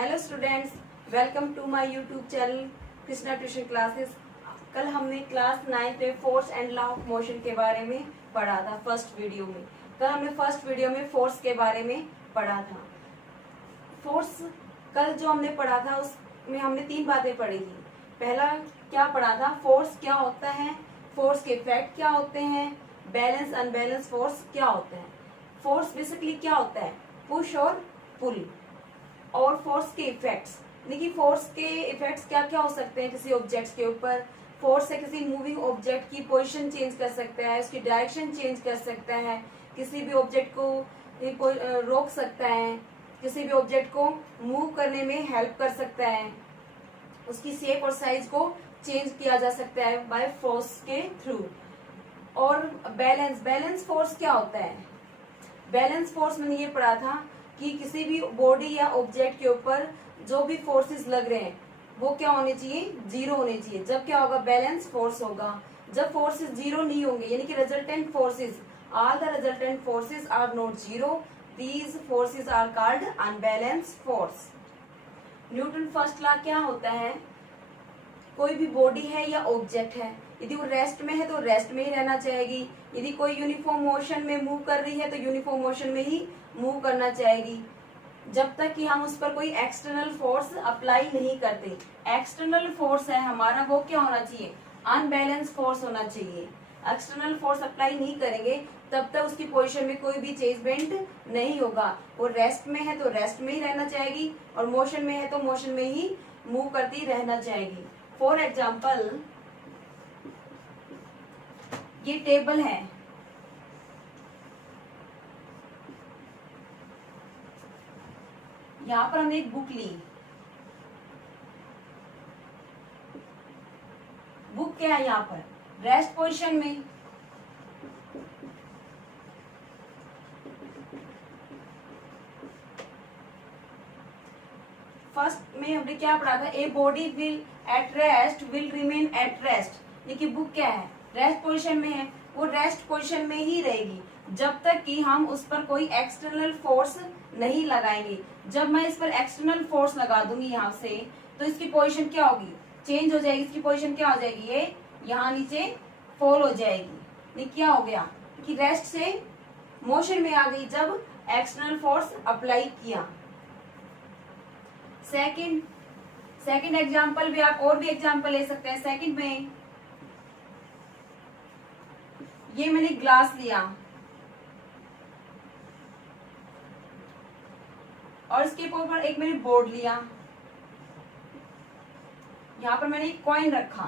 Hello students, welcome to my YouTube channel Krishna tuition classes. कल हमने class 9 में force and law of motion के बारे में पढ़ा था फर्स्ट वीडियो में। कल हमने फर्स्ट वीडियो में फोर्स के बारे में पढ़ा था। फोर्स कल जो हमने पढ़ा था उसमें हमने 3 बातें पढ़ी थी। पहला क्या पढ़ा था, फोर्स क्या होता है, फोर्स के इफेक्ट क्या होते हैं, बैलेंस अनबैलेंस फोर्स क्या होते हैं। फोर्स बेसिकली क्या होता है, पुश और पुल। और फोर्स के इफेक्ट्स, देखिए फोर्स के इफेक्ट्स क्या क्या हो सकते हैं किसी ऑब्जेक्ट के ऊपर। फोर्स से किसी मूविंग ऑब्जेक्ट की पोजीशन चेंज कर सकता है, उसकी डायरेक्शन चेंज कर सकता है, किसी भी ऑब्जेक्ट को रोक सकता है, किसी भी ऑब्जेक्ट को मूव करने में हेल्प कर सकता है, उसकी शेप और साइज को चेंज किया जा सकता है बाय फोर्स के थ्रू। और बैलेंस फोर्स क्या होता है, बैलेंस फोर्स मैंने ये पढ़ा था कि किसी भी बॉडी या ऑब्जेक्ट के ऊपर जो भी फोर्सेस लग रहे हैं वो क्या होने चाहिए, जीरो होने चाहिए। जब क्या होगा, बैलेंस फोर्स होगा। जब फोर्सेस जीरो नहीं होंगे, यानी कि resultant forces, all the resultant forces are not zero, these forces are called unbalance force. Newton first law क्या होता है, कोई भी बॉडी है या ऑब्जेक्ट है, यदि वो रेस्ट में है तो रेस्ट में ही रहना चाहेगी, यदि कोई यूनिफॉर्म मोशन में मूव कर रही है तो यूनिफॉर्म मोशन में ही मूव करना चाहेगी, जब तक कि हम उस पर कोई एक्सटर्नल फोर्स अप्लाई नहीं करते। एक्सटर्नल फोर्स है हमारा, वो क्या होना चाहिए, अनबैलेंस फोर्स होना चाहिए। एक्सटर्नल फोर्स अप्लाई नहीं करेंगे तब तक उसकी पोजीशन में कोई भी चेंजमेंट नहीं होगा। वो रेस्ट में है तो रेस्ट में ही रहना चाहेगी, और मोशन में है तो मोशन में ही मूव करती रहना चाहेगी। फॉर एग्जाम्पल, ये टेबल है, यहां पर हमने एक बुक ली, बुक क्या है यहाँ पर, रेस्ट पोजीशन में। फर्स्ट में हमने क्या पढ़ा था, a body will at rest will remain at rest. देखिए बुक क्या है, रेस्ट पोजीशन में है, वो रेस्ट पोजीशन में ही रहेगी जब तक कि हम उस पर कोई एक्सटर्नल फोर्स नहीं लगाएंगे। जब मैं इस पर एक्सटर्नल फोर्स लगा दूंगी यहाँ से, तो इसकी पोजीशन क्या होगी, चेंज हो जाएगी। इसकी पोजीशन क्या हो जाएगी, ये यहाँ नीचे फॉल हो जाएगी। ये क्या हो गया कि रेस्ट से मोशन में आ गई जब एक्सटर्नल फोर्स अप्लाई किया। सेकंड एग्जांपल भी, आप और भी एग्जांपल ले सकते हैं। सेकंड में ये मैंने ग्लास लिया और इसके ऊपर एक मैंने बोर्ड लिया, यहां पर मैंने एक कॉइन रखा।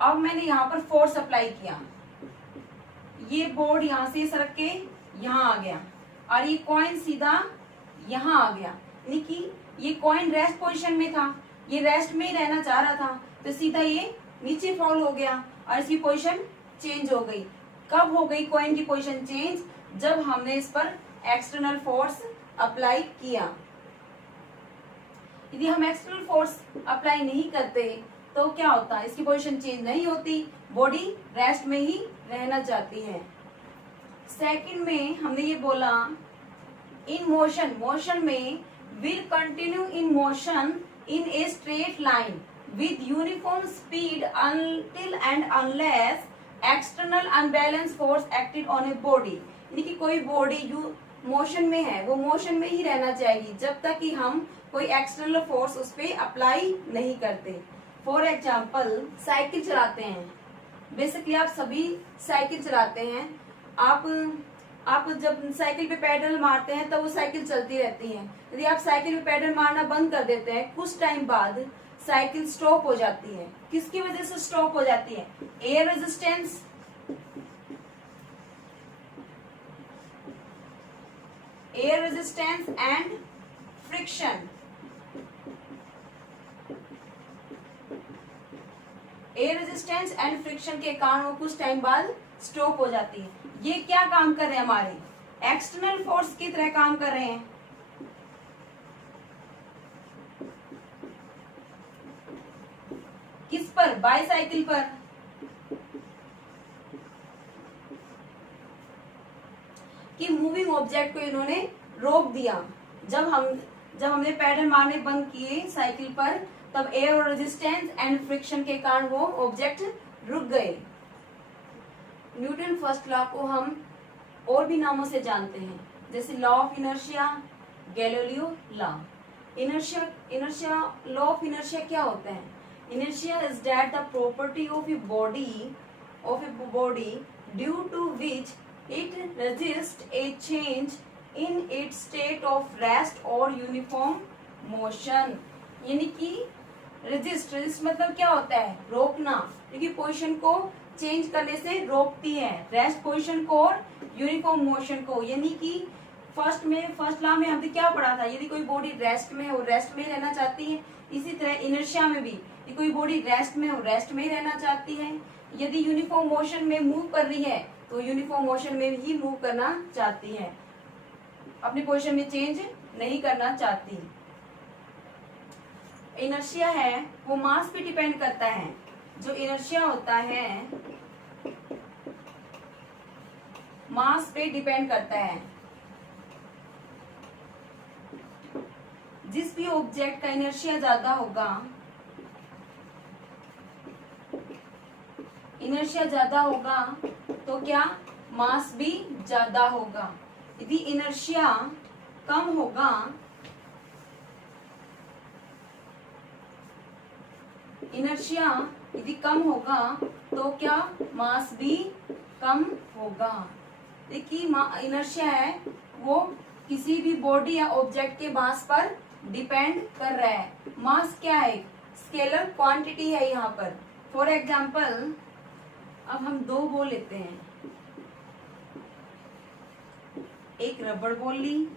अब मैंने यहां पर फोर्स अप्लाई किया, ये बोर्ड यहां से सरक के यहां आ गया और ये कॉइन सीधा यहां आ गया। यानी कि ये कॉइन रेस्ट पोजीशन में था, ये रेस्ट में ही रहना चाह रहा था, तो सीधा ये नीचे फॉल हो गया और इसकी पोजीशन चेंज हो गई। कब हो गई कॉइन की पोजीशन चेंज, जब हमने इस पर एक्सटर्नल फोर्स अप्लाई किया। यदि हम एक्सटर्नल फोर्स अप्लाई नहीं करते तो क्या होता है, इसकी पोजीशन चेंज नहीं होती, बॉडी रेस्ट में ही रहना चाहती है। सेकंड में हमने ये बोला, इन मोशन, मोशन में will continue in motion in a straight line with uniform speed until and unless external unbalance force acted on a body. यानी कि कोई बॉडी जो मोशन में है वो मोशन में ही रहना चाहेगी जब तक कि हम कोई एक्सटर्नल फोर्स उस पर अप्लाई नहीं करते। फॉर एग्जाम्पल, साइकिल चलाते हैं, बेसिकली आप सभी साइकिल चलाते हैं। आप जब साइकिल पे पैडल मारते हैं तो वो साइकिल चलती रहती है। यदि आप साइकिल पे पैडल मारना बंद कर देते हैं, कुछ टाइम बाद साइकिल स्टॉप हो जाती है। किसकी वजह से स्टॉप हो जाती है, air resistance, air resistance and friction. Air resistance and friction के कारण वो कुछ टाइम बाद स्टॉप हो जाती है। ये क्या काम कर रहे हैं, हमारे एक्सटर्नल फोर्स की तरह काम कर रहे हैं। किस पर, बाईसाइकिल पर। कि मूविंग ऑब्जेक्ट को इन्होंने रोक दिया। जब हमने पैडल मारने बंद किए साइकिल पर, तब एयर रेजिस्टेंस एंड फ्रिक्शन के कारण वो ऑब्जेक्ट रुक गए। न्यूटन फर्स्ट लॉ को हम और भी नामों से जानते हैं, जैसे law of inertia, Galileo law. Inertia law of inertia क्या होता है? Inertia is that the property of a body due to which it resist a change in its state of rest और यूनिफॉर्म मोशन। यानी कि resist मतलब क्या होता है? रोकना, क्योंकि पोजीशन को चेंज करने से रोकती है, रेस्ट पोजीशन को और यूनिफॉर्म मोशन को। यानी कि फर्स्ट लॉ में हमने क्या पढ़ा था? यदि कोई बॉडी रेस्ट में हो, रेस्ट में रहना चाहती है। इसी तरह इनर्शिया में भी यदि कोई बॉडी रेस्ट में हो, रेस्ट में ही रहना चाहती है। यदि यूनिफॉर्म मोशन में मूव कर रही है तो यूनिफॉर्म मोशन में ही मूव करना चाहती है, अपनी पोजीशन में चेंज नहीं करना चाहती। इनर्शिया है वो मास पे डिपेंड करता है। जो इनर्शिया होता है मास पे डिपेंड करता है। जिस भी ऑब्जेक्ट का इनर्शिया ज्यादा होगा, तो क्या मास भी ज्यादा होगा। यदि इनर्शिया कम होगा, तो क्या मास भी कम होगा। देखिए इनर्शिया है वो किसी भी बॉडी या ऑब्जेक्ट के मास पर डिपेंड कर रहा है। मास क्या है? स्केलर क्वांटिटी है यहाँ पर। फॉर एग्जाम्पल अब हम दो बॉल लेते हैं, एक रबड़ बॉल ली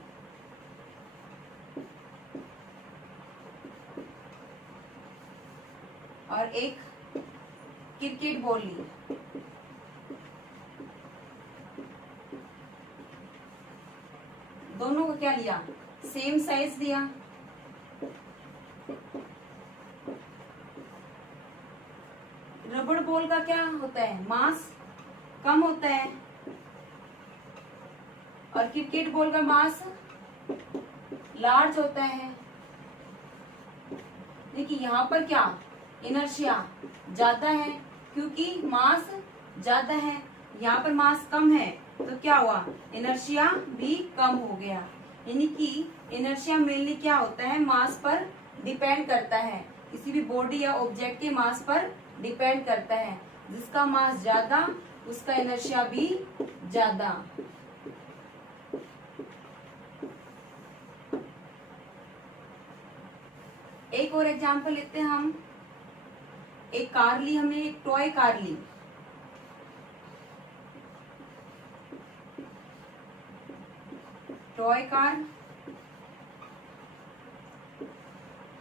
और एक क्रिकेट बॉल ली। दोनों को क्या लिया? सेम साइज लिया। रबड़ बॉल का क्या होता है? मास कम होता है और क्रिकेट बॉल का मास लार्ज होता है। देखिए यहाँ पर क्या इनर्शिया ज्यादा है क्योंकि मास ज्यादा है। यहाँ पर मास कम है तो क्या हुआ? इनर्शिया भी कम हो गया। यानी कि इनर्शिया मेनली क्या होता है? मास पर डिपेंड करता है। किसी भी बॉडी या ऑब्जेक्ट के मास पर डिपेंड करता है। जिसका मास ज्यादा उसका इनर्शिया भी ज्यादा। एक और एग्जांपल लेते हैं हम। एक कार ली हमने, एक टॉय कार ली। टॉय कार,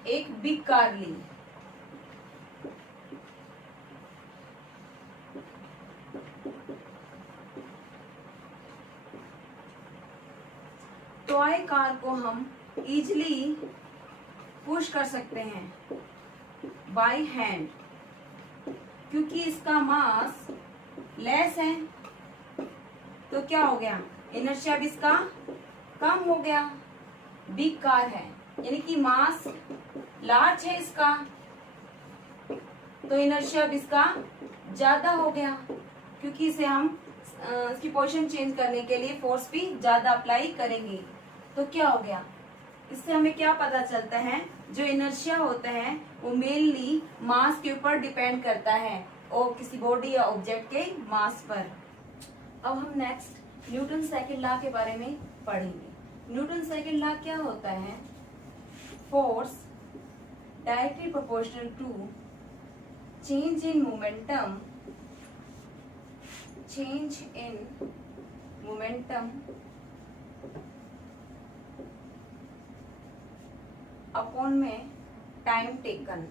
एक बिग कार ली। टॉय कार को हम इजीली पुश कर सकते हैं बाय हैंड, क्योंकि इसका मास लेस है। तो क्या हो गया? इनर्शिया भी इसका कम हो गया। बिग कार है यानी कि मास लार्ज है इसका, तो इनर्शिया भी इसका ज्यादा हो गया, क्योंकि इसे हम इसकी पोजीशन चेंज करने के लिए फोर्स भी ज्यादा अप्लाई करेंगे। तो क्या हो गया? इससे हमें क्या पता चलता है? जो इनर्शिया होता है वो मेनली मास के ऊपर डिपेंड करता है और किसी बॉडी या ऑब्जेक्ट के मास पर। अब हम नेक्स्ट न्यूटन सेकंड लॉ के बारे में पढ़ेंगे। न्यूटन सेकंड लॉ क्या होता है? Force directly proportional to change in momentum upon में टाइम टेकन।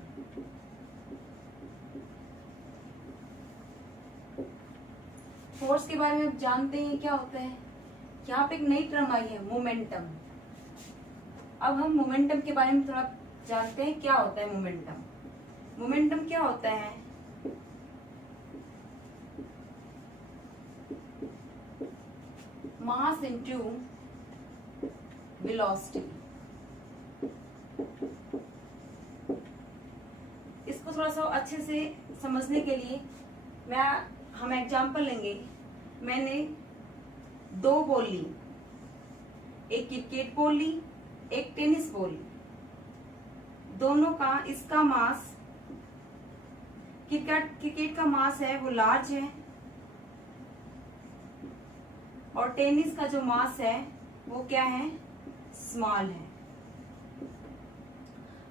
फोर्स के बारे में आप जानते हैं क्या होता है। यहाँ पे एक नई टर्म आई है, मोमेंटम। अब हम मोमेंटम के बारे में थोड़ा जानते हैं क्या होता है मोमेंटम। मोमेंटम क्या होता है? Mass into velocity. इसको थोड़ा सा अच्छे से समझने के लिए हम एग्जांपल लेंगे। मैंने 2 बॉल ली, एक क्रिकेट बॉल ली, एक टेनिस बॉल ली। दोनों का इसका मास, क्रिकेट का मास है वो लार्ज है और टेनिस का जो मास है वो क्या है, स्मॉल है।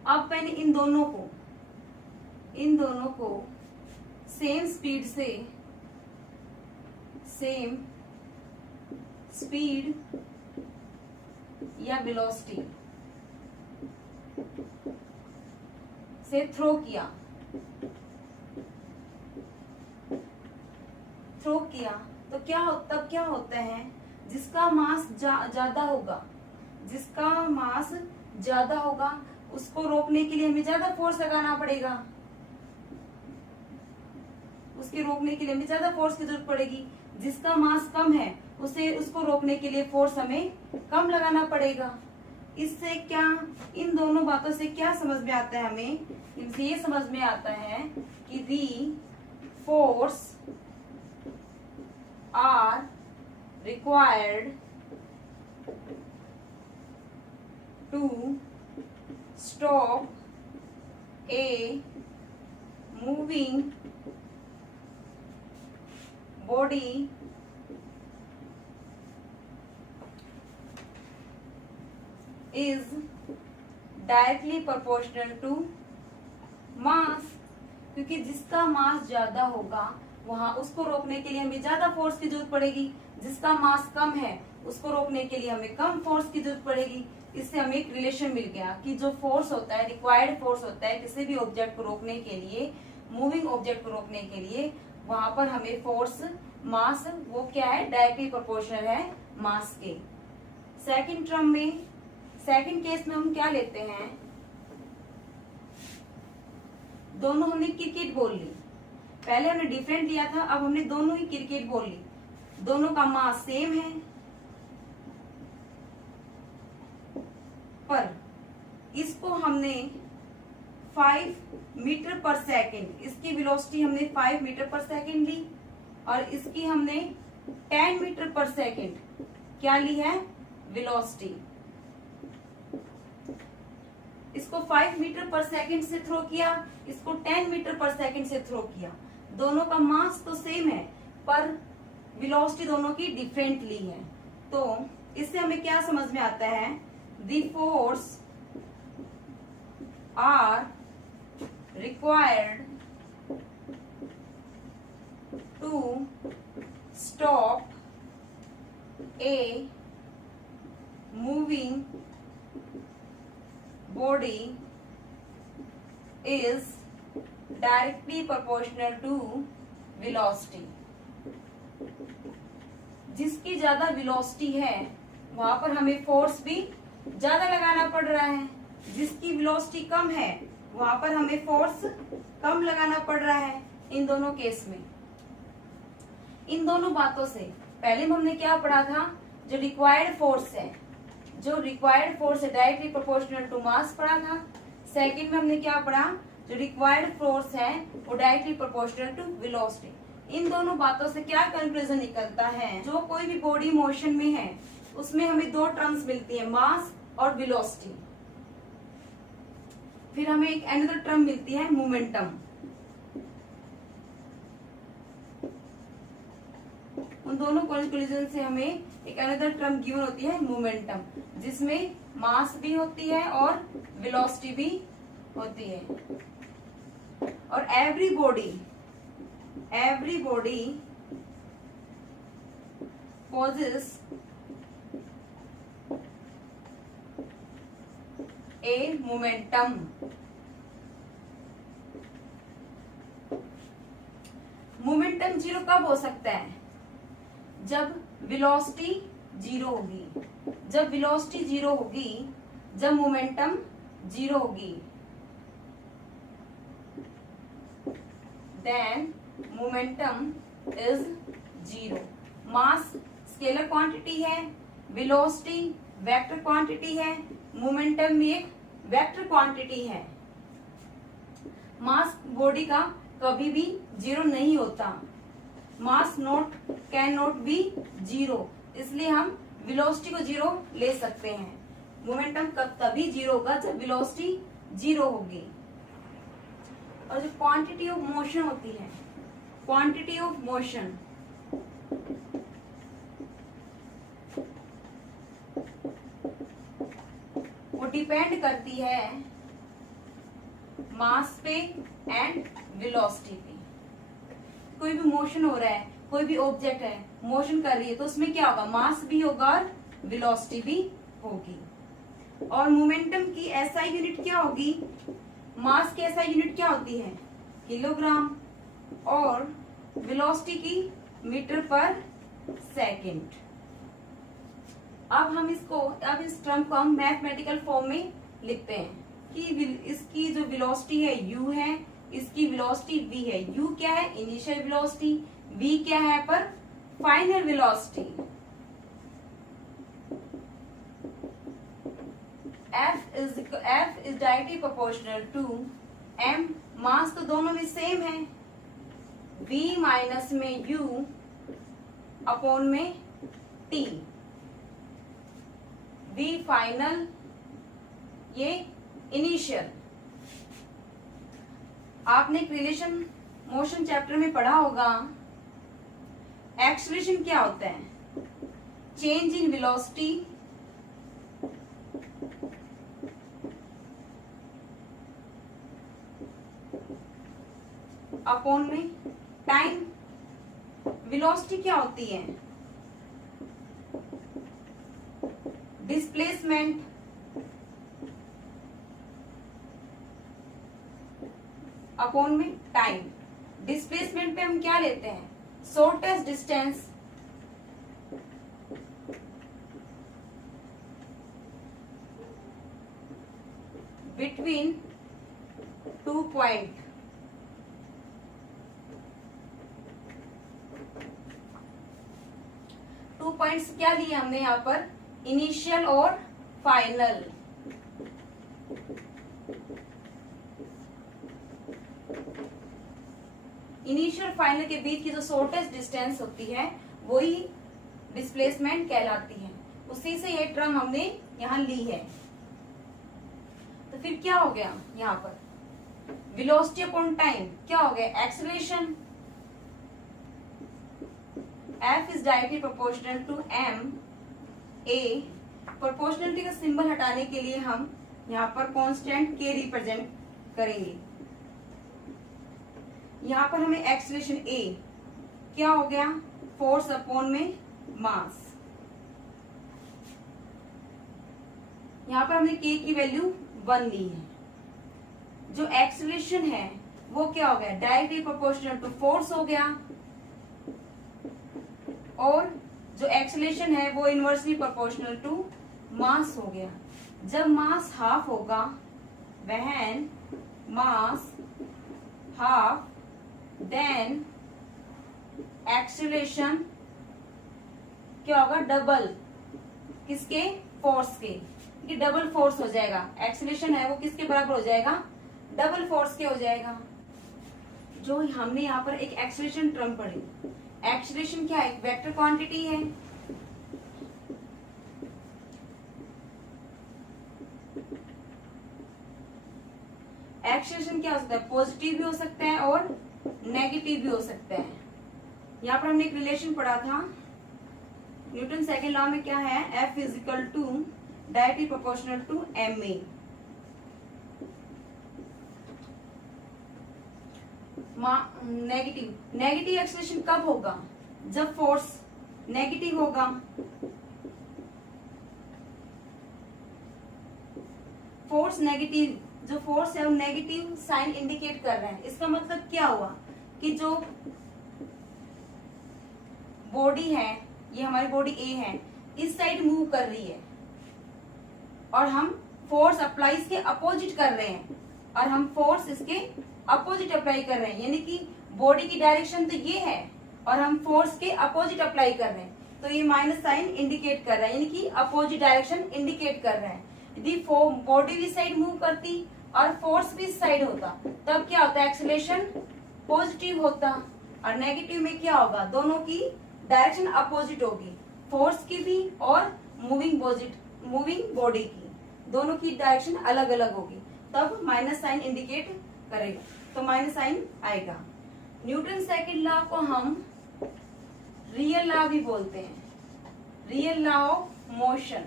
अब मैंने इन दोनों को सेम स्पीड या वेलोसिटी से थ्रो किया तो तब क्या होता है, जिसका मास ज्यादा होगा उसको रोकने के लिए हमें ज्यादा फोर्स लगाना पड़ेगा, फोर्स की जरूरत पड़ेगी। जिसका मास कम है उसको रोकने के लिए फोर्स हमें कम लगाना पड़ेगा। इससे क्या, इन दोनों बातों से क्या समझ में आता है हमें, इनसे ये समझ में आता है कि the force are required to stop a moving body is directly proportional to mass। क्योंकि जिसका मास ज्यादा होगा वहां उसको रोकने के लिए हमें ज्यादा फोर्स की जरूरत पड़ेगी, जिसका मास कम है उसको रोकने के लिए हमें कम फोर्स की जरूरत पड़ेगी। इससे हमें एक रिलेशन मिल गया कि जो फोर्स होता है, रिक्वायर्ड फोर्स होता है किसी भी ऑब्जेक्ट को रोकने के लिए, मूविंग ऑब्जेक्ट को रोकने के लिए, वहां पर हमें फोर्स मास वो क्या है, डायरेक्टली प्रोपोर्शनल है मास के। सेकंड केस में हम क्या लेते हैं, दोनों हमने क्रिकेट बॉल ली, पहले हमने डिफरेंट लिया था, अब हमने दोनों ही क्रिकेट बॉल ली। दोनों का मास सेम है, पर इसको हमने 5 मीटर पर सेकेंड, इसकी वेलोसिटी हमने 5 मीटर पर सेकेंड ली और इसकी हमने 10 मीटर पर सेकेंड क्या ली है, वेलोसिटी। इसको 5 मीटर पर सेकेंड से थ्रो किया, इसको 10 मीटर पर सेकेंड से थ्रो किया। दोनों का मास तो सेम है पर वेलोसिटी दोनों की डिफरेंट ली है। तो इससे हमें क्या समझ में आता है, the force are required to stop a moving body is directly proportional to velocity। जिसकी ज्यादा वेलोसिटी है वहां पर हमें फोर्स भी ज्यादा लगाना पड़ रहा है, जिसकी वेलोसिटी कम है वहां पर हमें फोर्स कम लगाना पड़ रहा है। इन दोनों केस में, इन दोनों बातों से पहले में हमने क्या पढ़ा था, जो रिक्वायर्ड फोर्स है डायरेक्टली प्रोपोर्शनल टू मास पढ़ा था। सेकंड में हमने क्या पढ़ा, जो रिक्वायर्ड फोर्स है वो डायरेक्टली प्रोपोर्शनल टू वेलोसिटी। इन दोनों बातों से क्या कंक्लूजन निकलता है, जो कोई भी बॉडी मोशन में है उसमें हमें 2 टर्म्स मिलती है, मास और वेलोसिटी। फिर हमें एक अनदर टर्म मिलती है, मोमेंटम। उन दोनों कंक्लूजन से हमें एक अनदर टर्म गिवन होती है, मोमेंटम, जिसमें मास भी होती है और वेलोसिटी भी होती है। और every body possesses a momentum. Momentum zero कब हो सकता है, जब वेलोसिटी जीरो होगी, जब मोमेंटम जीरो होगी, then momentum is zero. Mass scalar quantity है, वेलोसिटी वेक्टर क्वांटिटी है, मोमेंटम भी एक वेक्टर क्वांटिटी है। मास बॉडी का कभी भी जीरो नहीं होता, मास not can not be zero, इसलिए हम वेलोसिटी को जीरो ले सकते हैं। मोमेंटम कब तभी जीरो होगा जब वेलोसिटी जीरो होगी। और जो क्वांटिटी ऑफ मोशन होती है, क्वांटिटी ऑफ मोशन वो डिपेंड करती है मास पे एंड वेलोसिटी पे। कोई भी मोशन हो रहा है, कोई भी ऑब्जेक्ट है मोशन कर रही है, तो उसमें क्या होगा, मास भी होगा और वेलोसिटी भी होगी। और मोमेंटम की एसआई यूनिट क्या होगी, मास की एसआई यूनिट क्या होती है, किलोग्राम, और वेलोसिटी की मीटर पर सेकंड। अब इस टर्म को हम मैथमेटिकल फॉर्म में लिखते हैं कि इसकी जो वेलोसिटी है u है, इसकी वेलोसिटी v है। u क्या है, इनिशियल वेलोसिटी, v क्या है पर final velocity. f is directly proportional to m, mass तो दोनों में सेम है, v माइनस में u अपॉन में t, v फाइनल ये इनिशियल। आपने रिलेशन मोशन चैप्टर में पढ़ा होगा, एक्सेलरेशन क्या होता है, चेंज इन वेलोसिटी अपॉन में टाइम। वेलोसिटी क्या होती है, डिस्प्लेसमेंट अपॉन में टाइम। डिस्प्लेसमेंट पे हम क्या लेते हैं, shortest distance between 2 point. Two points क्या लिए हमने यहाँ पर, इनिशियल और फाइनल। इनिशियल फाइनल के बीच की जो शॉर्टेस्ट डिस्टेंस होती है वही डिस्प्लेसमेंट कहलाती है। उसी से ये टर्म हमने यहाँ ली है। तो फिर क्या हो गया यहाँ पर, वेलोसिटी अपॉन टाइम क्या हो गया, acceleration. F is directly proportional to m a। Proportionality का सिंबल हटाने के लिए हम यहाँ पर कांस्टेंट k रिप्रेजेंट करेंगे। यहाँ पर हमें एक्सेलरेशन a क्या हो गया, फोर्स अपॉन में मास। यहाँ पर हमने k की वैल्यू 1 ली है। जो एक्सेलरेशन है वो क्या हो गया, डायरेक्टली प्रोपोर्शनल टू फोर्स हो गया, और जो एक्सेलरेशन है वो इनवर्सली प्रोपोर्शनल टू मास हो गया। जब मास हाफ होगा, when mass half then acceleration क्या होगा, डबल किसके, फोर्स के, कि डबल फोर्स हो जाएगा। एक्सेलरेशन है वो किसके बराबर हो जाएगा, डबल फोर्स के हो जाएगा। जो हमने यहाँ पर एक एक्सेलरेशन टर्म पढ़ी, एक्सेलरेशन क्या है, वेक्टर क्वांटिटी है। एक्सेलरेशन क्या हो सकता है, पॉजिटिव भी हो सकता है और नेगेटिव भी हो सकता है। यहाँ पर हमने एक रिलेशन पढ़ा था न्यूटन सेकंड लॉ में, क्या है, F is equal to directly proportional to ma। Negative acceleration कब होगा, जब फोर्स नेगेटिव होगा। फोर्स नेगेटिव, जो फोर्स है वो नेगेटिव साइन इंडिकेट कर रहा है। इसका मतलब क्या हुआ कि जो बॉडी है, ये हमारी बॉडी ए है, इस साइड मूव कर रही है और हम फोर्स अप्लाई इसके अपोजिट कर रहे हैं, और हम फोर्स इसके अपोजिट अप्लाई कर रहे हैं। यानी कि बॉडी की डायरेक्शन तो ये है और हम फोर्स के अपोजिट अप्लाई कर रहे हैं। तो ये माइनस साइन इंडिकेट कर रहा है, यानी कि अपोजिट डायरेक्शन इंडिकेट कर रहा है। यदि बॉडी भी साइड मूव करती और फोर्स भी साइड होता तब क्या होता है, एक्सेलरेशन पॉजिटिव होता, और नेगेटिव में क्या होगा, दोनों की डायरेक्शन अपोजिट होगी, फोर्स की भी और मूविंग बॉडी की, दोनों की डायरेक्शन अलग अलग होगी, तब माइनस साइन इंडिकेट करेगा, तो माइनस साइन आएगा। न्यूटन सेकंड लॉ को हम रियल लॉ भी बोलते हैं, real law of motion,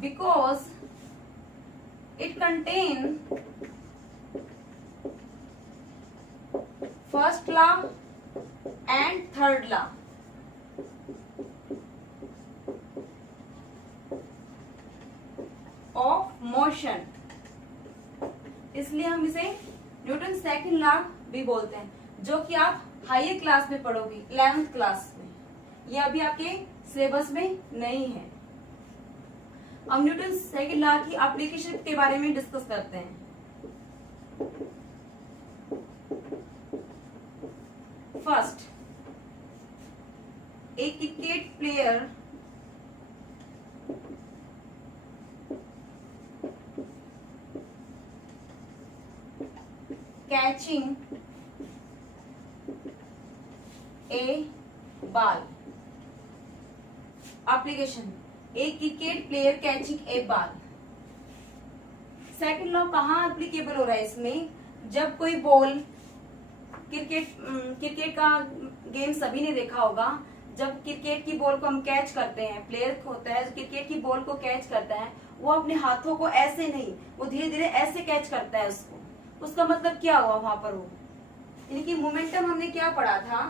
because it contain first law and third law. Of motion, इसलिए हम इसे न्यूटन सेकंड लॉ भी बोलते हैं, जो कि आप हायर क्लास में पढ़ोगी, 11th क्लास में, ये अभी आपके सिलेबस में नहीं है। अब न्यूटन सेकंड लॉ की एप्लीकेशन के बारे में डिस्कस करते हैं। First, a cricket player catching a ball. Application, a cricket player catching a ball. Second law कहाँ एप्लीकेबल हो रहा है इसमें, जब कोई बॉल, क्रिकेट का गेम सभी ने देखा होगा, जब क्रिकेट की बॉल को हम कैच करते हैं, प्लेयर होता है क्रिकेट की बॉल को कैच करता है, वो अपने हाथों को ऐसे नहीं, वो धीरे धीरे ऐसे कैच करता है उसको। उसका मतलब क्या हुआ वहां पर, वो यानी कि मोमेंटम हमने क्या पढ़ा था,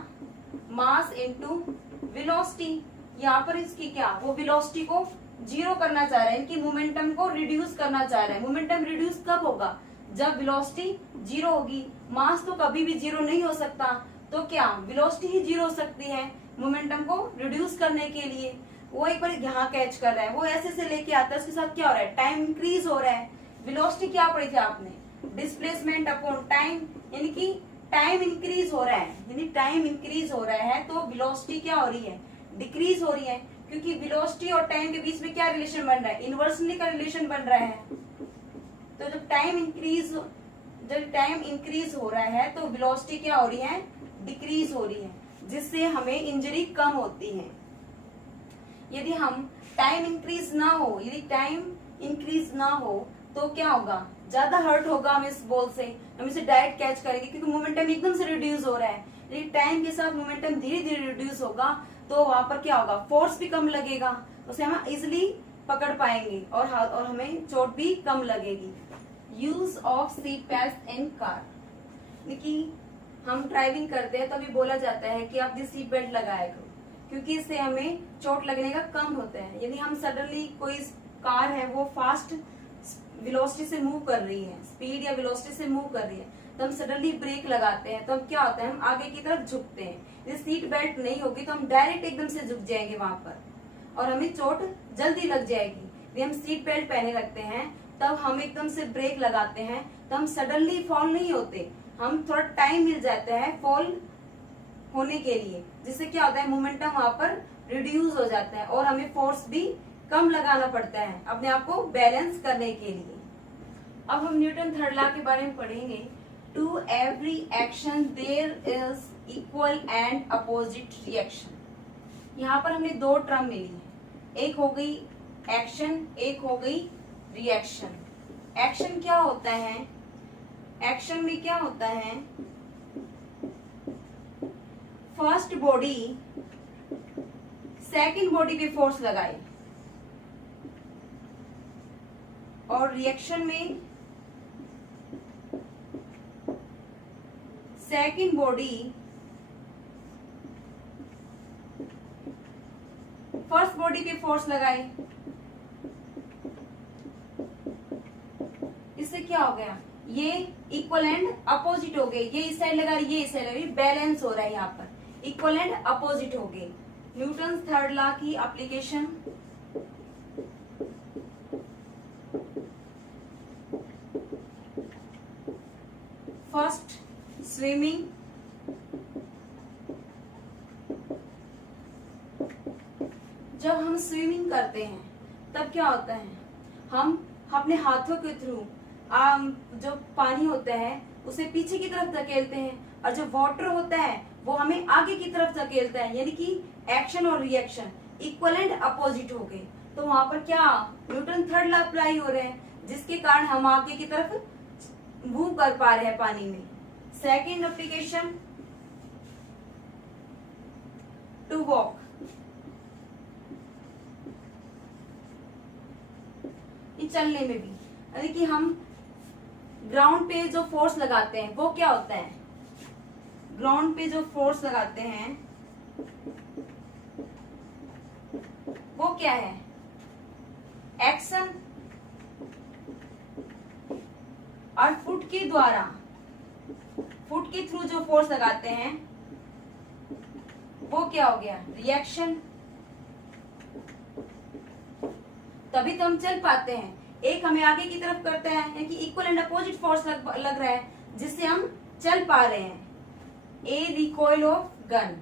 मास इनटू वेलोसिटी। यहाँ पर इसकी क्या, वो वेलोसिटी को जीरो करना चाह रहा है, इनकी मोमेंटम को रिड्यूस करना चाह रहा है। मोमेंटम रिड्यूस कब होगा, जब वेलोसिटी जीरो होगी। मास तो कभी भी जीरो नहीं हो सकता, तो क्या वेलोसिटी ही जीरो हो सकती है मोमेंटम को रिड्यूस करने के लिए। वो एक बार यहाँ कैच कर रहा है, वो ऐसे से लेके आता है, उसके साथ क्या हो रहा है, टाइम इंक्रीज हो रहा है। वेलोसिटी क्या पढ़ी थी आपने, डिस्प्लेसमेंट अपॉन टाइम, यानी कि टाइम इंक्रीज हो रहा है, यानी टाइम इंक्रीज हो रहा है तो वेलोसिटी क्या हो रही है, डिक्रीज हो रही है, क्योंकि वेलोसिटी और टाइम के बीच में क्या रिलेशन बन रहा है, इनवर्सली का रिलेशन बन रहा है। तो जब टाइम इंक्रीज हो रहा है तो वेलोसिटी क्या हो रही है, डिक्रीज हो रही है, जिससे हमें इंजरी कम होती है। यदि हम टाइम इंक्रीज ना हो, यदि टाइम इंक्रीज ना हो तो क्या होगा, ज्यादा हर्ट होगा हमें इस बॉल से, हम इसे डायरेक्ट कैच करेंगे क्योंकि मोमेंटम एकदम से रिड्यूस हो रहा है। यदि टाइम के साथ मोमेंटम धीरे धीरे रिड्यूस होगा तो वहां पर क्या होगा, फोर्स भी कम लगेगा, उसे हम इजिली पकड़ पाएंगे और हमें चोट भी कम लगेगी। Use of seat belt in car, देखिए हम ड्राइविंग करते हैं तो अभी बोला जाता है कि आप सीट बेल्ट लगाया करो, क्योंकि इससे हमें चोट लगने का कम होता है। यदि हम सडनली कोई कार है वो फास्ट वेलोसिटी से मूव कर रही है, स्पीड या वेलोसिटी से मूव कर रही है, तो हम सडनली ब्रेक लगाते हैं, तो हम क्या होता है, हम आगे की तरफ झुकते हैं। यदि सीट बेल्ट नहीं होगी तो हम डायरेक्ट एकदम से झुक जाएंगे वहां पर और हमें चोट जल्दी लग जाएगी। यदि हम सीट बेल्ट पहने रखते हैं तब हम एकदम से ब्रेक लगाते हैं तो हम सडनली फॉल नहीं होते, हम थोड़ा टाइम मिल जाता है फॉल होने के लिए, जिससे क्या होता है, मोमेंटम वहां पर रिड्यूस हो जाता है और हमें फोर्स भी कम लगाना पड़ता है अपने आप को बैलेंस करने के लिए। अब हम न्यूटन थर्ड लॉ के बारे में पढ़ेंगे। To every action there is equal and opposite reaction. यहाँ पर हमें दो टर्म मिली है, एक हो गई एक्शन, एक हो गई रिएक्शन। एक्शन क्या होता है, एक्शन में क्या होता है, फर्स्ट बॉडी सेकंड बॉडी पे फोर्स लगाए, और रिएक्शन में सेकंड बॉडी फर्स्ट बॉडी पे फोर्स लगाए। इससे क्या हो गया, ये इक्वल एंड अपोजिट हो गए, ये इस साइड लगा रही, ये इस साइड लगा रही, बैलेंस हो रहा है, यहाँ पर इक्वल एंड अपोजिट हो गए। न्यूटन थर्ड लॉ की एप्लीकेशन, फर्स्ट स्विमिंग, जब हम स्विमिंग करते हैं तब क्या होता है, हम अपने हाथों के थ्रू जो पानी होता है उसे पीछे की तरफ धकेलते हैं, और जो वाटर होता है वो हमें आगे की तरफ धकेलता है, यानी कि एक्शन और रिएक्शन इक्वल एंड अपोजिट हो गए। तो वहां पर क्या न्यूटन थर्ड लॉ अप्लाई हो रहे हैं, जिसके कारण हम आगे की तरफ मूव कर पा रहे हैं पानी में। Second application, to walk. चलने में भी, यानी कि हम ग्राउंड पे जो फोर्स लगाते हैं वो क्या होता है, ग्राउंड पे जो फोर्स लगाते हैं वो क्या है, एक्शन। और फुट के द्वारा, फुट के थ्रू जो फोर्स लगाते हैं वो क्या हो गया, रिएक्शन। तभी तो हम चल पाते हैं। एक हमें आगे की तरफ करता है, यानी कि इक्वल एंड अपोजिट फोर्स लग रहा है, जिससे हम चल पा रहे हैं। ए रिकॉइल ऑफ गन,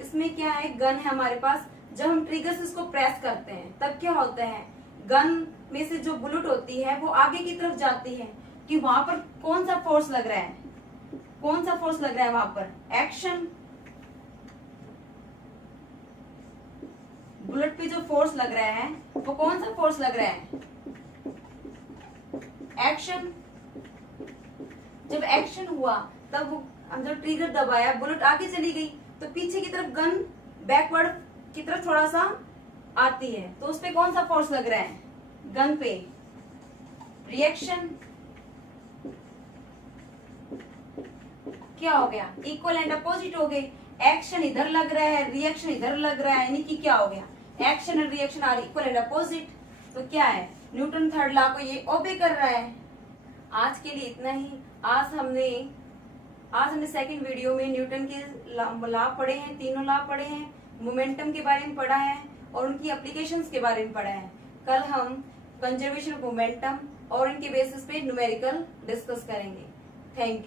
इसमें क्या है, गन है हमारे पास। जब हम ट्रिगर से इसको प्रेस करते हैं तब क्या होता है, गन में से जो बुलेट होती है वो आगे की तरफ जाती है, कि वहां पर कौन सा फोर्स लग रहा है, कौन सा फोर्स लग रहा है वहां पर, एक्शन। बुलेट पे जो फोर्स लग रहा है वो कौन सा फोर्स लग रहा है, एक्शन। जब एक्शन हुआ तब हम जब ट्रिगर दबाया, बुलेट आगे चली गई, तो पीछे की तरफ गन बैकवर्ड की तरफ थोड़ा सा आती है, तो उस पे कौन सा फोर्स लग रहा है, गन पे, रिएक्शन। क्या हो गया, इक्वल एंड अपोजिट हो गए। एक्शन इधर लग रहा है, रिएक्शन इधर लग रहा है, यानी कि क्या हो गया, action and reaction are equal and opposite. तो क्या है, न्यूटन थर्ड लॉ को ये ओबे कर रहा है। आज के लिए इतना ही। आज हमने सेकंड वीडियो में न्यूटन के लॉ पढ़े हैं, तीनों लॉ पढ़े हैं, मोमेंटम के बारे में पढ़ा है और उनकी एप्लीकेशंस के बारे में पढ़ा है। कल हम कंजर्वेशन ऑफ मोमेंटम और इनके बेसिस पे न्यूमेरिकल डिस्कस करेंगे। Thank you.